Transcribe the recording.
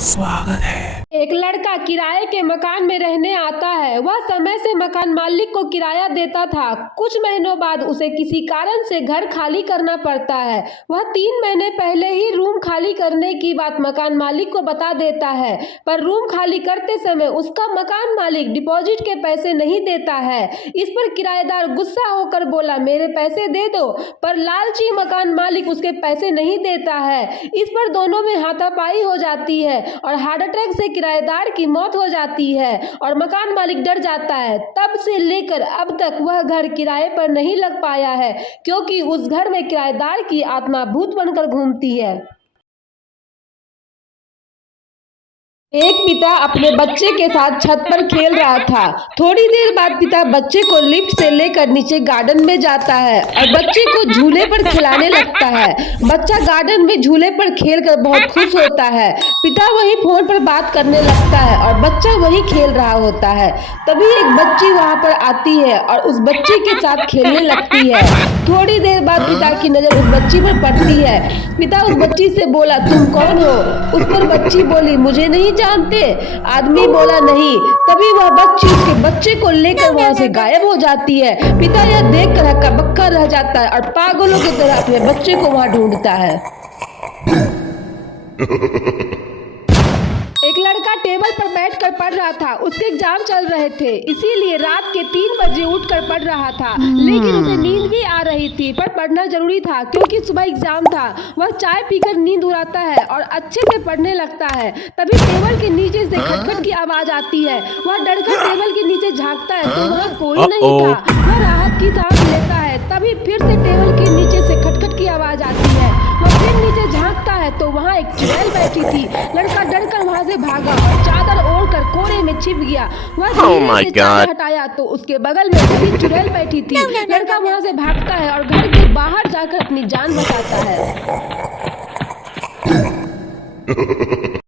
स्वागत है। एक लड़का किराए के मकान में रहने आता है। वह समय से मकान मालिक को किराया देता था। कुछ महीनों बाद उसे किसी कारण से घर खाली करना पड़ता है। वह 3 महीने पहले ही रूम खाली करने की बात मकान मालिक को बता देता है, पर रूम खाली करते समय उसका मकान मालिक डिपॉजिट के पैसे नहीं देता है। इस पर किराएदार गुस्सा होकर बोला, मेरे पैसे दे दो, पर लालची मकान मालिक उसके पैसे नहीं देता है। इस पर दोनों में हाथापाई हो जाती है और हार्ट अटैक से किराएदार की मौत हो जाती है और मकान मालिक डर जाता है। तब से लेकर अब तक वह घर किराए पर नहीं लग पाया है, क्योंकि उस घर में किराएदार की आत्मा भूत बनकर घूमती है। एक पिता अपने बच्चे के साथ छत पर खेल रहा था। थोड़ी देर बाद पिता बच्चे को लिफ्ट से लेकर नीचे गार्डन में जाता है और बच्चे को झूले पर खिलाने लगता है। बच्चा गार्डन में झूले पर खेलकर बहुत खुश होता है। पिता वहीं फोन पर बात करने लगता है और बच्चा वहीं खेल रहा होता है। तभी एक बच्ची वहां पर आती है और उस बच्चे के साथ खेलने लगती है। थोड़ी देर बाद पिता की नजर उस बच्ची पर पड़ती है। पिता उस बच्ची से बोला, तुम कौन हो? उस पर बच्ची बोली, मुझे नहीं जानते। आदमी बोला, नहीं। तभी वह बच्ची उसके बच्चे को लेकर वहां से गायब हो जाती है। पिता यह देखकर हक्का बक्का रह जाता है और पागलों की तरह अपने बच्चे को वहां ढूंढता है। एक लड़का टेबल पर बैठकर पढ़ रहा था। उसके एग्जाम चल रहे थे, इसीलिए रात के 3 बजे उठकर पढ़ रहा था। लेकिन उसे नींद भी आ रही थी, पर पढ़ना जरूरी था क्योंकि सुबह एग्जाम था। वह चाय पीकर नींद उड़ाता है और अच्छे से पढ़ने लगता है। तभी टेबल के नीचे से खटखट की आवाज आती है। वह डरकर टेबल के नीचे झांकता है तो वहाँ कोई नहीं था। वह राहत की सांस लेता है। तभी फिर से टेबल के नीचे से खटखट की आवाज आती है। वह फिर नीचे झांकता है तो वहाँ एक चुड़ैल बैठी थी। लड़का डरकर वहाँ से भागा और चादर ओढ़कर कोरे में छिप गया। वह धीरे से चादर हटाया तो उसके बगल में भी चुड़ैल बैठी थी। लड़का वहाँ से भागता है और घर के बाहर जाकर अपनी जान बचाता है।